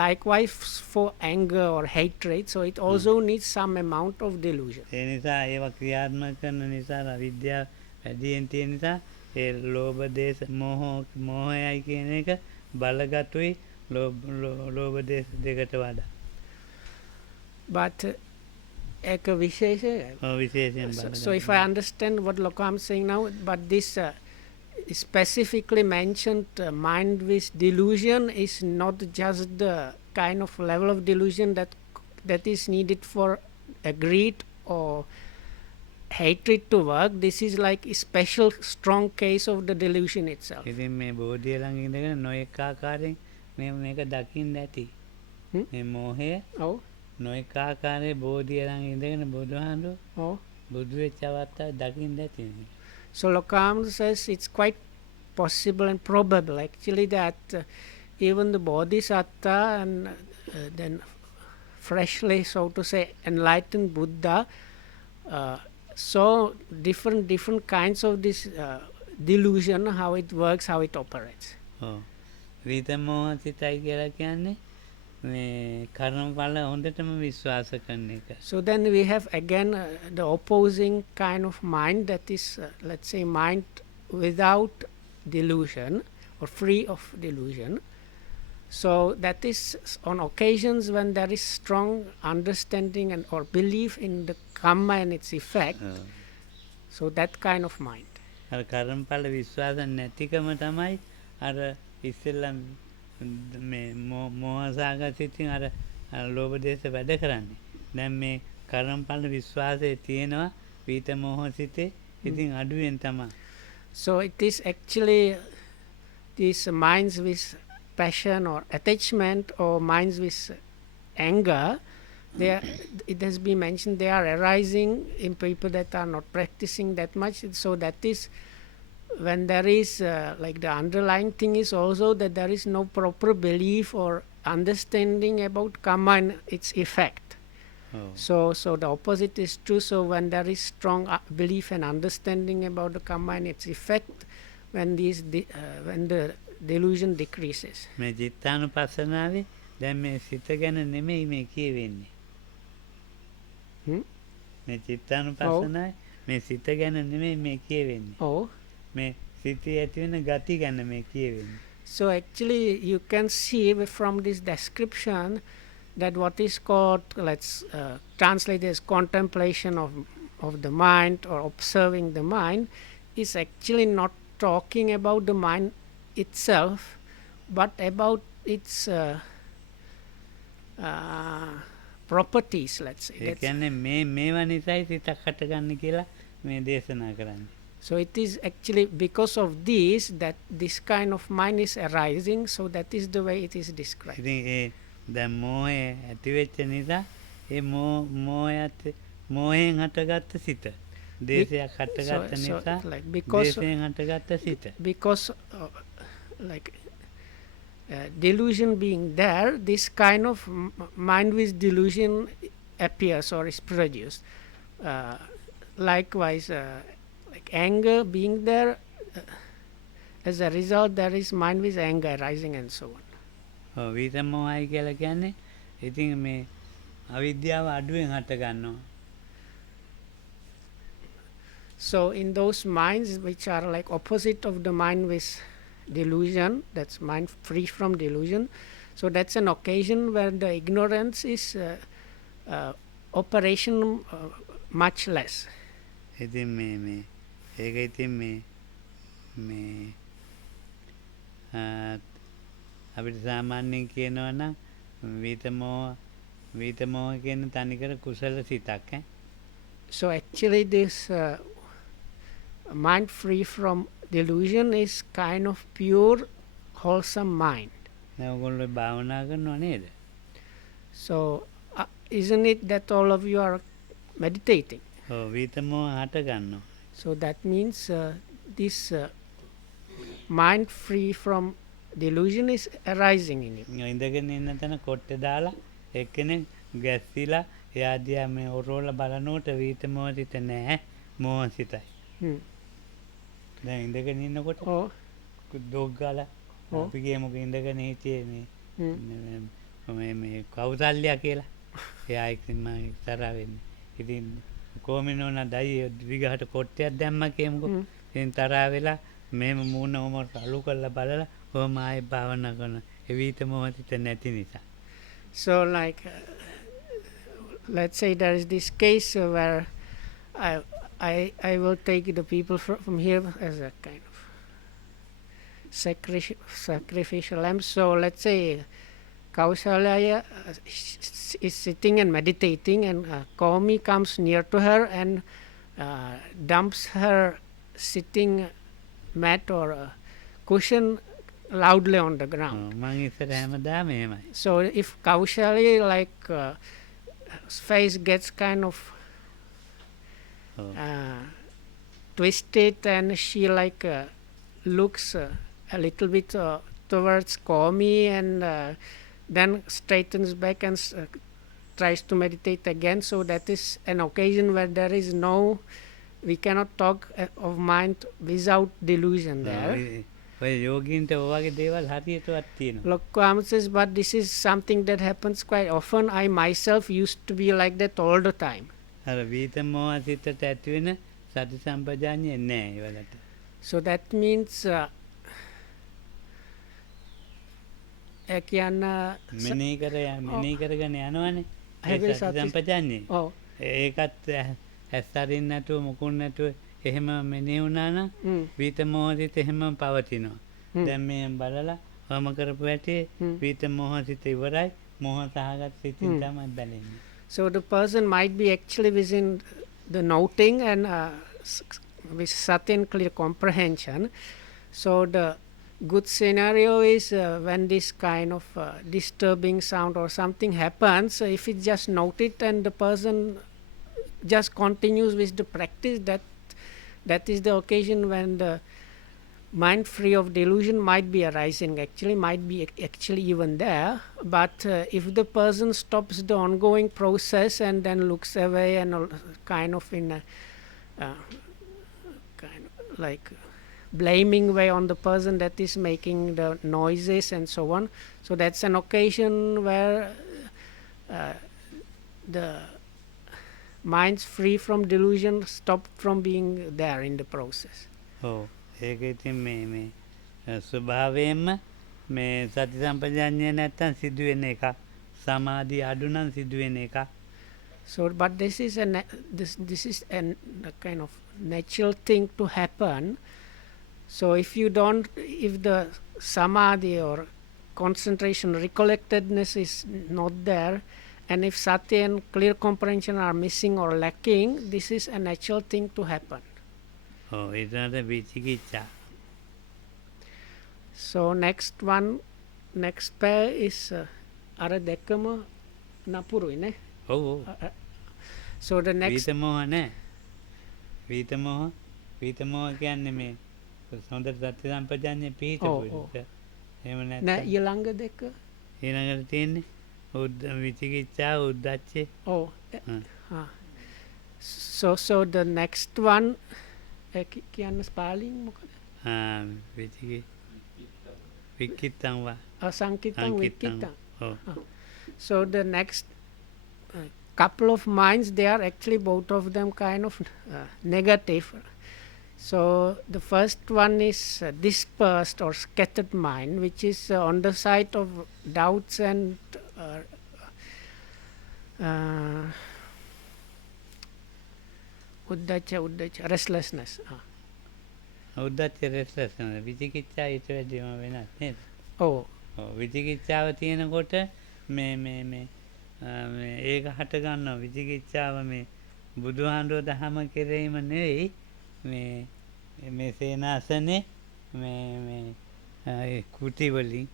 Likewise for anger or hatred, so it also needs some amount of delusion. ඒ නිසා ඒවා ක්‍රියාත්මක කරන නිසා අවිද්‍යාව වැඩියෙන් තියෙන නිසා ඒ ලෝභ දේශ මෝහයයි කියන එක බලගතුයි ලෝභ දේශ දෙකට වඩා. But එක විශේෂ විශේෂයෙන් so if I understand what Lokam is saying now, but this specifically mentioned mind with delusion is not just the kind of level of delusion that is needed for a greed or hatred to work. This is like a special strong case of the delusion itself. ඉතින් මේ බෝධිය ළඟ ඉඳගෙන නොඑක ආකාරයෙන් මේක දකින්න ඇති. මේ මෝහය Oh, නොඑක ආකාරයේ බෝධිය ළඟ ඉඳගෙන බුදුහාමුදුරුවෝ oh. බුදු වෙච්ච අවස්ථාවේ දකින්න ඇති. So Lokam says it's quite possible and probable actually that even the Bodhisattva and then freshly, so to say, enlightened Buddha saw different kinds of this delusion, how it works, how it operates. විතමෝහ සිතයි කියලා කියන්නේ මේ කර්මඵල හොඳටම විශ්වාස කරන එක. So then we have again the opposing kind of mind, that is let's say mind without delusion or free of delusion. So that is on occasions when there is strong understanding and or belief in the karma and its effect. So that kind of mind. අර කර්මඵල විශ්වාස නැතිකම තමයි අර ඉස්සෙල්ලා මේ මෝහසාගත සිතින් අර ලෝභ දේශ වැඩ කරන්නේ. දැන් මේ කර්මඵල විශ්වාසය තියෙනවා විත මෝහ සිතේ ඉතින් අඩුවෙන් තමයි. So it is actually these minds with passion or attachment or minds with anger, it has been mentioned they are arising in people that are not practicing that much. So that is when there is like the underlying thing is also that there is no proper belief or understanding about karma and its effect. So the opposite is true. So when there is strong belief and understanding about the karma and its effect, when when the delusion decreases. මේ චිත්තානුපස්සනාවේ දැන් මේ සිත ගැන නෙමෙයි මේ කියවෙන්නේ. මේ චිත්තානුපස්සනාවේ මේ සිත ගැන නෙමෙයි මේ කියවෙන්නේ. මේ සිතේ ඇතිවෙන ගති ගැන මේ කියවෙන්නේ. So actually you can see from this description that what is called, let's translate as contemplation of the mind or observing the mind, is actually not talking about the mind itself, but about its properties, let's say. ඒ කියන්නේ මේවා නිසායි සිතක් හටගන්නේ කියලා මේ දේශනා කරන්නේ. So it is actually because of this that this kind of mind is arising, so that is the way it is described. ඉතින් ඒ දැන් මෝහය ඇති වෙච්ච නිසා ඒ මෝහයෙන් හටගත්ත සිත. දේශයක් හටගත්ත නිසා දේශයෙන් හටගත්ත සිත. Because like delusion being there, this kind of mind with delusion appears or is produced. Likewise, like anger being there, as a result there is mind with anger arising and so on. විතමෝහයි කියලා කියන්නේ ඉතින් මේ අවිද්‍යාව අඩුවෙන් හට ගන්නවා. So in those minds which are like opposite of the mind with delusion, that's mind free from delusion, so that's an occasion where the ignorance is operation much less. ඉතින් මේ ඒක ඉතින් මේ අපිට සාමාන්‍යයෙන් කියනවා නම් විතමෝහ කියන තනිකර කුසල සිතක්. So actually this mind free from delusion is kind of pure wholesome mind. දැන් ඔයගොල්ලෝ භාවනා කරනවා නේද? So isn't it that all of you are meditating? විතමෝහ හට ගන්නවා. So that means this mind free from delusion is arising in you. ඉඳගෙන ඉන්න තැන කොට්ටේ දාලා එක්කෙනෙක් ගැස්සිලා එයා දිහා මේ ඔරෝල බලනකොට වීත මොහොසිත නෑ මොහොසිතයි. දැන් ඉඳගෙන ඉන්නකොට Oh. ඩොග් ගාලා ඔව්. අපි කියමුකෝ ඉඳගෙන හිටියේ මේ කෞසල්‍ය කියලා. එයා ඉතින් මම තරහ වෙන්නේ. ඉතින් කොහොමින් වුණත් අයියේ විගහට කොට්ටයක් දැම්මා කියමුකෝ. ඉතින් තරහ වෙලා මෙහෙම මූණ ඔම අලු කරලා බලලා ඔහම ආයෙ භාවනා කරනවා. ඒ වීත මොහොසිත නැති නිසා. So like, let's say there is this case where I will take the people from here as a kind of sacrificial lamb. So let's say Kausalya is sitting and meditating, and Kaumi comes near to her and dumps her sitting mat or cushion loudly on the ground. මං ඉස්සර හැමදාම එහෙමයි. So if Kausalya like face gets kind of twisted and she like looks a little bit towards Kaumi and then straightens back and tries to meditate again. So that is an occasion where there is no, we cannot talk of mind without delusion there. ඔය යෝගීන්ට ඔය වගේ දේවල් හරියටවත් තියෙනවා. Lokkwam says, but this is something that happens quite often. I myself used to be like that all the time. අර වීත මොහොසිතට ඇති වෙන සති සම්පජාඤ්ඤය නෑ ඒවලට. So that means මෙනෙහි කරගෙන යනවනේ. ඒ සති සම්පජාඤ්ඤය. ඔව්. ඒකත් ඇස් අරින්න නැතුව මුකුත් නැතුව එහෙම මෙනෙහි වුණා නම් වීත මොහොසිත එහෙම පවතිනවා. දැන් මේ බලලා වම කරපු ඇටේ වීත මොහොසිත ඉවරයි මොහොසහගත සිතින් තමයි බැලෙන්නේ. So the person might be actually within the noting and with certain clear comprehension. So the good scenario is when this kind of disturbing sound or something happens, if it just noted and the person just continues with the practice, that is the occasion when the mind free of delusion might be arising, might be actually even there. But if the person stops the ongoing process and then looks away and kind of in a kind of like blaming way on the person that is making the noises and so on, so that's an occasion where the minds free from delusion stop from being there in the process. Oh. ඒක ඉතින් මේ ස්වභාවයෙන්ම මේ සති සම්පජාඤ්ඤය නැත්තම් සිදුවෙන එක. සමාධි අඩු නම් සිදුවෙන එක. So but this is a kind of natural thing to happen. So if the samadhi or concentration, recollectedness is not there, and if sati and clear comprehension are missing or lacking, this is a natural thing to happen. Oh, it's not a vichikicca. So next pair is ara dekama napuru ne. Oh. So the next වීතමෝහ නෑ. වීතමෝහ කියන්නේ මේ හොඳ සත්‍ය සම්පජාඤ්ඤය පිහිටපු එක. එහෙම නැත්නම් නෑ ඊළඟ දෙක ඊළඟට තියෙන්නේ විචිකිච්ඡා උද්දච්චය. Oh. So the next one කියන්න ස්පාලින් මොකද? වික්කිත්තං වා. Asankitang vikkitang. So the next couple of minds, they are actually both of them kind of negative. So the first one is dispersed or scattered mind, which is on the side of doubts and uddacca restlessness. උද්දච්ච restlessness. විචිකිච්ඡා ඊට වැඩිම වෙනස් නේද? ඔව්. විචිකිච්ඡාව තියෙනකොට මේ ඒක හට ගන්නවා. විචිකිච්ඡාව මේ බුදුහාමුදුරුවෝ දහම කෙරෙහිම නෙවෙයි මේ සේනාසනේ මේ කුටි වලින්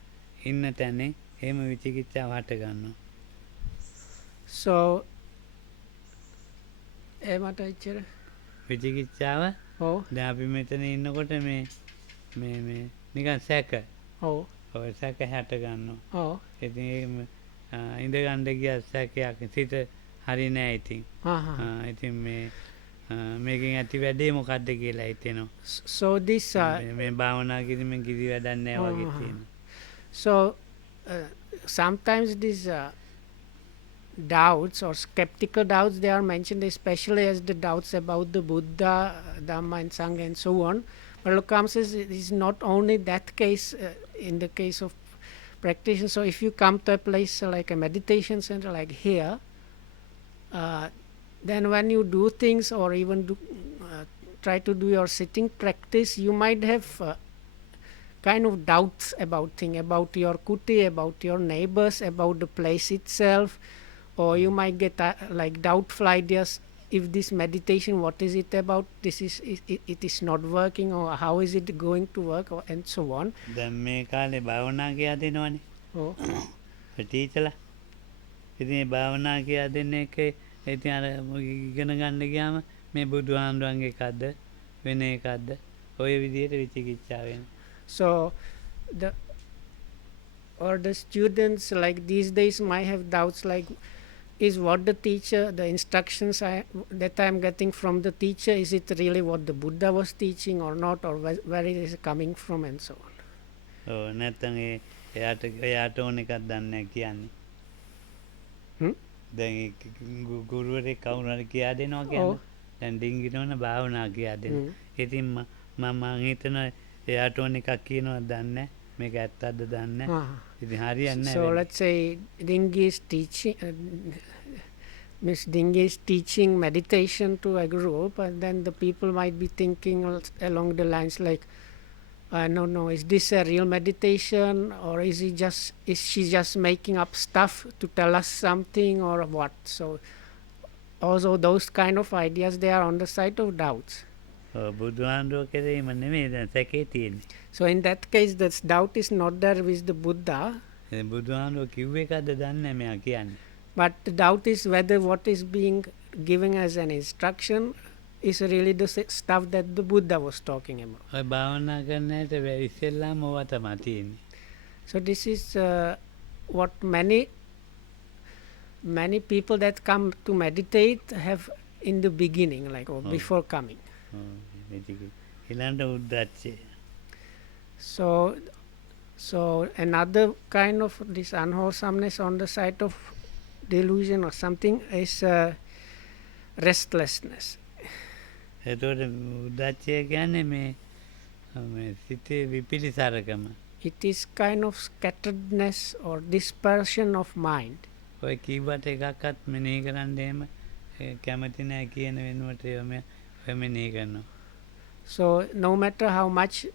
ඉන්න තැනේ එහෙම විචිකිච්ඡාව හට ගන්නවා. So මට එච්චර විචිකිච්ඡාව දැන් අපි මෙතන ඉන්නකොට මේ නිකන් සැක. ඔව් සැක හැට ගන්නවා. ඉතින් ඉඳ ගන්න ගිය සැකයක් සිත හරි නෑ ඉතින්. ඉතින් මේකෙන් ඇති වැඩේ මොකක්ද කියලා හිතෙනවා. So this මේ භාවනා කිරීමෙන් කිසි වැඩක් නෑ වගේ තියෙනවා. so sometimes these doubts or skeptical doubts, they are mentioned especially as the doubts about the Buddha, Dhamma and Sangha and so on. But Lokam says it is not only that case in the case of practitioner. So if you come to a place like a meditation center like here, then when you do things or even try to do your sitting practice, you might have kind of doubts about things, about your kuti, about your neighbors, about the place itself, or you might get like doubtful ideas. If this meditation, what is it about? It is not working, or how is it going to work, or, and so on. දැන් මේ කාලේ භාවනා කියා දෙනවනේ. ටීචර්ලා. ඉතින් මේ භාවනා කියා දෙන එක ඉතින් අර ඉගෙන ගන්න ගියාම මේ බුදුහාමුදුරන්ගේ එකක්ද වෙන එකක්ද ඔය විදිහට විචිකිච්ඡා වෙනවා. So the students like these days might have doubts like, is what the teacher, the instructions that I am getting from the teacher, is it really what the Buddha was teaching or not, or where it is coming from, and so on. නැත්තම් එයාට ඕන එකක් දන්නේ නැහැ කියන්නේ. දැන් ගුරුවරයෙක් කවුරු හරි කියා දෙනවා කියන්නේ. දැන් ඩිංගිට ඕන භාවනා කියා දෙනවා. ඉතින් මම හිතනවා එයාට ඕන එකක් කියනවද දන්නේ නැහැ. මේක ඇත්තද දන්නේ නැහැ. ඉතින් හරියන්නේ නැහැ. So let's say Dingi is teaching, Miss Dingi is teaching meditation to a group, and then the people might be thinking along the lines like, no, is this a real meditation, or is she just making up stuff to tell us something, or what? So also those kind of ideas, they are on the side of doubts. So in that case, the doubt is not there with the Buddha, but the doubt is whether what is being given as an instruction is really the stuff that the Buddha was talking about. So this is what many people that come to meditate have in the beginning, like before coming. So another kind of this unwholesomeness on the side of delusion or something is restlessness. It is kind of scatteredness or dispersion of mind. So no matter how much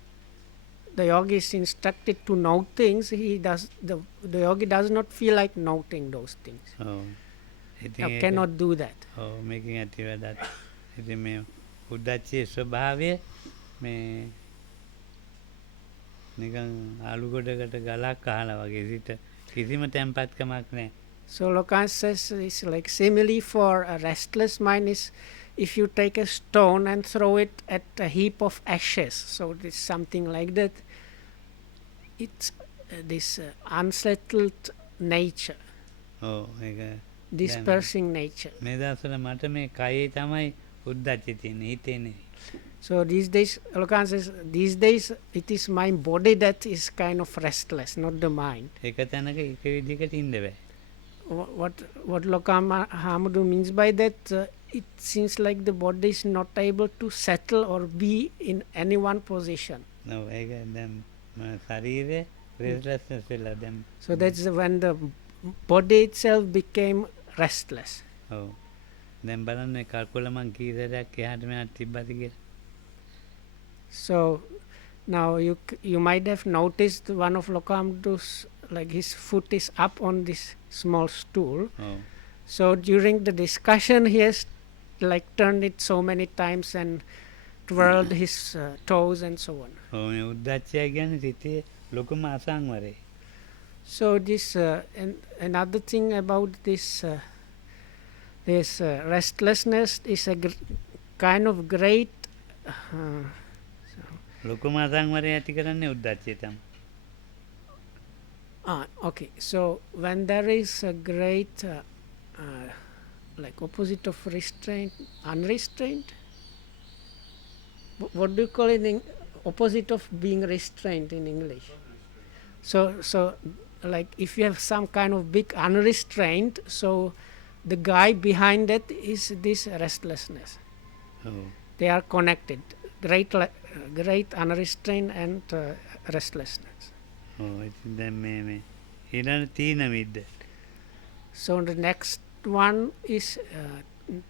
the yogi is instructed to know things, the yogi does not feel like noting those things. You cannot do that. Making it that උද්දච්චයේ ස්වභාවය මේ නිකන් ආලු ගොඩකට ගලක් අහලා වගේ සිට කිසිම තැම්පත්කමක් නැහැ. So Lokan says it's like simile for a restless mind is if you take a stone and throw it at a heap of ashes. So it's something like that. It's this unsettled nature. Dispersing nature. මේ දවස්වල මට මේ කයේ තමයි උද්දච්චය තියෙන්නේ හිතේ නෙවෙයි. So these days, Lokan says, these days it is my body that is kind of restless, not the mind. එක තැනක එක විදිහකට ඉන්න බෑ. What Lokan Hamudu means by that, it seems like the body is not able to settle or be in any one position. No, ශරීරය restlessness වෙලා දැන්. So that's when the body itself became restless. Oh. දැන් බලන්න කකුල මං කී සැරයක් එහාට මෙහාට තිබ්බද කියලා. So now you might have noticed one of Lokamdu's, like his foot is up on this small stool. So during the discussion he has like turned it so many times and twirled his toes and so on. මේ උද්දච්චය කියන්නේ සිතේ ලොකුම අසංවරය. So this another thing about this restlessness is a kind of great ලොකුම අසංවරය ඇති කරන්නේ උද්දච්චය තමයි. Okay, so when there is a great like opposite of restraint, unrestrained. What do you call it in opposite of being restrained in English? So like if you have some kind of big unrestrained, so the guy behind that is this restlessness. Oh. They are connected. Great unrestrained and restlessness. Oh, ඉතින් දැන් මේ ඊළඟ තීන මිද්ද. So the next one is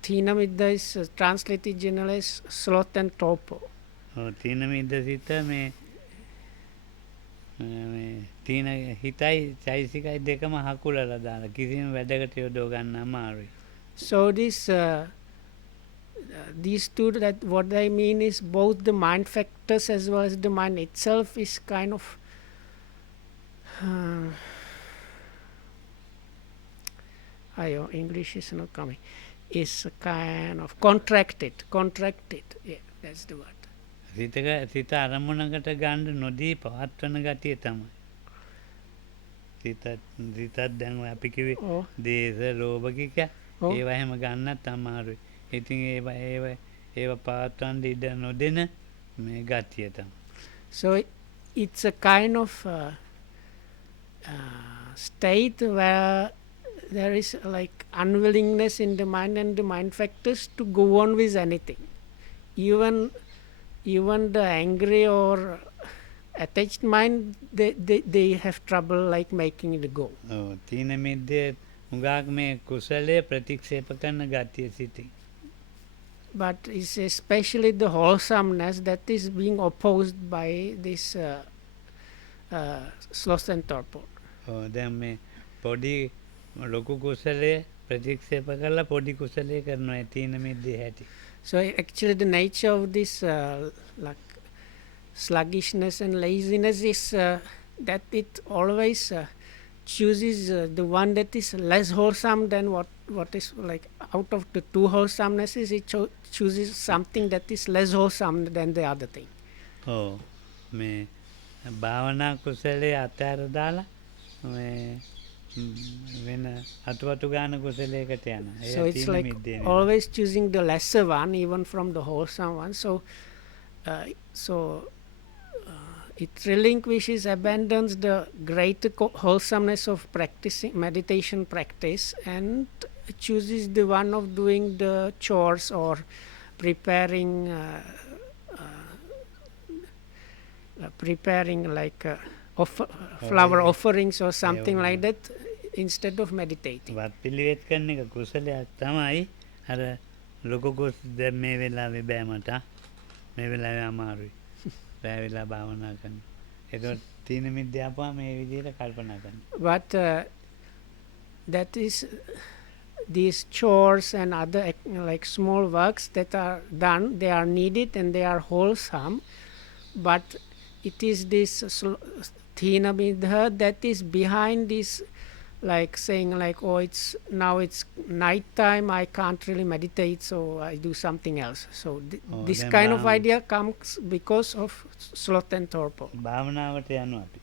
Thina Middha is translated generally as sloth and torpor. ඔව් තීන මිද්ද සිත මේ තීන හිතයි චෛසිකයි දෙකම හකුලලා දාලා කිසිම වැඩකට යොදව ගන්න අමාරුයි. So these two, that what I mean is both the mind factors as well as the mind itself is kind of English is not coming, is kind of contracted. Yeah, that's the word. සිත අරමුණකට ගන්න නොදී පවත්වන ගතිය තමයි. සිතත් දැන් අපි කිව්වේ දේශ ලෝභ කික ඒවා හැම ගන්නත් අමාරුයි. ඉතින් ඒවා පවත්වන්න ඉඩ නොදෙන මේ ගතිය තමයි. So it's a kind of state where there is like unwillingness in the mind and the mind factors to go on with anything. Even the angry or attached mind, they have trouble like making it go. තීන මිද්දේ හුඟක් මේ කුසලයේ ප්‍රතික්ෂේප කරන ගතිය සිටින්. But it's especially the wholesomeness that is being opposed by this sloth and torpor. දැන් මේ පොඩි ලොකු කුසලයේ ප්‍රතික්ෂේප කරලා පොඩි කුසලයේ කරනවා තීන මිද්දේ හැටි. So actually the nature of this like sluggishness and laziness is that it always chooses the one that is less wholesome than what is like out of the two wholesomenesses, it chooses something that is less wholesome than the other thing. Oh, මේ භාවනා කුසලයේ අතහැර දාලා මේ වෙන අතුවතු ගන්න කුසලයකට යනවා. So it's like always choosing the lesser one even from the wholesome one. So it relinquishes, abandons the greater wholesomeness of practicing meditation practice and chooses the one of doing the chores or preparing like flower offerings or something like that instead of meditating. වත් පිළිවෙත් කරන එක කුසලයක් තමයි. අර ලොකු කුස දැන් මේ වෙලාවේ බෑ මට. මේ වෙලාවේ අමාරුයි. බෑ වෙලා භාවනා කරන්න. ඒකට තීන මිද්දේ ආපුවා මේ විදිහට කල්පනා කරන්න. But that is these chores and other like small works that are done, they are needed and they are wholesome, but it is this Thina Middha that is behind this, like saying like, oh, it's night time, I can't really meditate, so I do something else. So this kind of idea comes because of sloth and torpor. භාවනාවට යනවා අපි.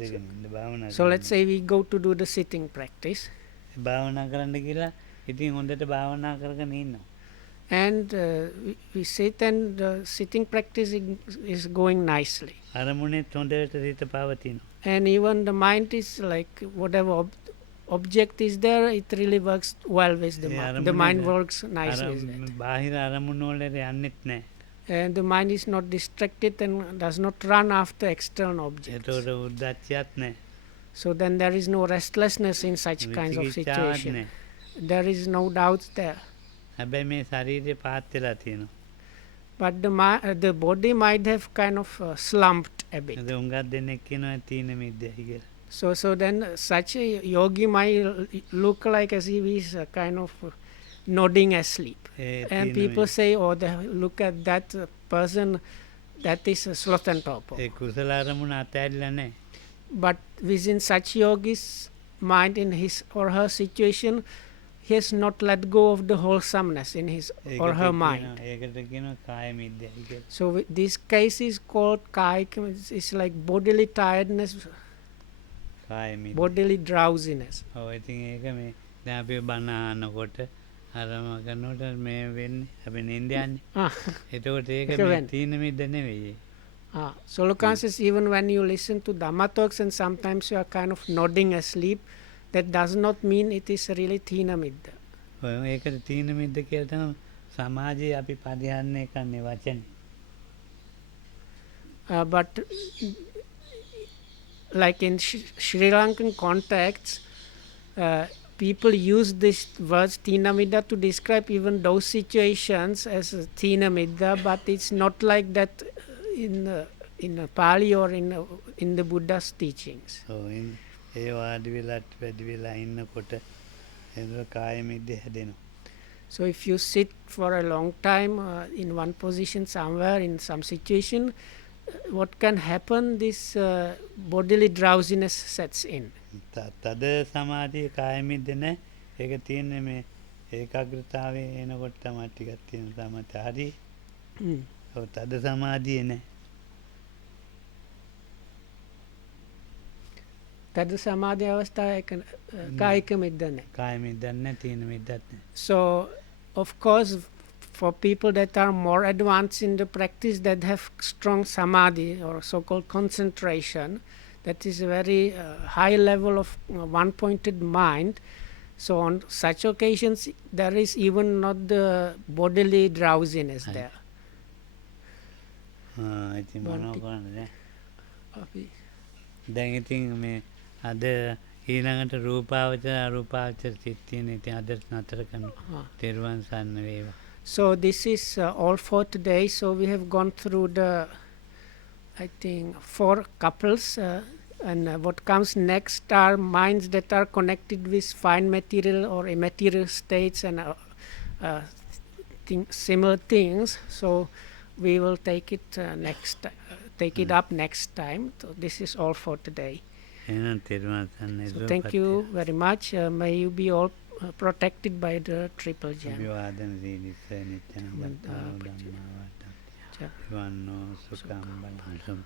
දෙකෙන් භාවනා. So let's say we go to do the sitting practice. භාවනා කරන්න කියලා ඉතින් හොඳට භාවනා කරගෙන ඉන්නවා. And we sit and the sitting practice is going nicely. අරමුණෙත් හොඳට හිත පවතිනවා. And even the mind is like whatever object is there, it really works well with the mind. The mind works nicely with it. බාහිර අරමුණු වලට යන්නෙත් නැහැ. And the mind is not distracted and does not run after external objects. ඒතකොට උද්දච්චයක් නැහැ. So then there is no restlessness in such kinds of situation. There is no doubt there. හැබැයි මේ ශරීරේ පාත් වෙලා තියෙනවා. But the body might have kind of slumped a bit. ඒක උංගක් දෙනෙක් කියනවා තීන මිද්දයි කියලා. So then such a yogi might look like as if he's kind of nodding asleep. And people say, oh, look at that person, that is a sloth and torpor. ඒ කුසල අරමුණ අතහැරිලා නැහැ. But within such yogi's mind, in his or her situation, he has not let go of the wholesomeness in his or her mind. ඒකට කියනවා කාය මිද්දයි කියලා. So this case is called kaya, it's like bodily tiredness, කාය මිද්ද. bodily drowsiness. ඔව් ඉතින් ඒක මේ දැන් අපි බණ අහනකොට අරම කරනකොට මේ වෙන්නේ අපි නින්දයන්නේ. Ah, එතකොට ඒක ඒක මේ වෙන්නේ. තීන මිද්ද නෙවෙයි. so Lokan says even when you listen to Dhamma talks and sometimes you are kind of nodding asleep, that does not mean it is really Thina Middha. ඔය ඒකට තීන මිද්ද කියලා තමයි සමාජයේ අපි පරිහරණය කරන්නේ වචනේ. But like in Sri Lankan contexts, people use this words Thina Middha to describe even those situations as Thina Middha, but it's not like that in Pali or in the Buddha's teachings. ඒ වාඩි වෙලත් වැඩි වෙලා ඉන්නකොට ඒක කාය මිද්ද හැදෙනවා. So if you sit for a long time in one position somewhere in some situation, what can happen? This bodily drowsiness sets in. තද සමාධිය කාය මිද්ද නැහැ. ඒක තියෙන්නේ මේ ඒකාග්‍රතාවයේ එනකොට තමයි ටිකක් තියෙන සමත හරි. ඔව් තද සමාධිය නැහැ. Tad samadhi avastha kaika middha nahi. කාය මිද්දක් නැහැ තීන මිද්දක් නැහැ. So of course for people that are more advanced in the practice, that have strong samadhi or so-called concentration, that is a very high level of one-pointed mind. So on such occasions there is even not the bodily drowsiness there. ඉතින් මොනවා කරන්නද? Api- දැන් ඉතින් මේ අද ඊළඟට රූපාවචර අරූපාවචර සිත් තියෙන ඉතින් අද නතර කරනවා. තෙරුවන් සරණ වේවා. So this is all for today. So we have gone through the, I think, 4 couples, and what comes next are minds that are connected with fine material or immaterial states and similar things. So we will take it take it up next time. So this is all for today. එහෙනම් තෙරුවන් සරණයි. So thank you very much. May you be all protected by the triple gem. අභිවාදන සීනිස්ස නිච්චන බද්ධාව ධම්මා වට්ටි. වන්නෝ සුඛං බලං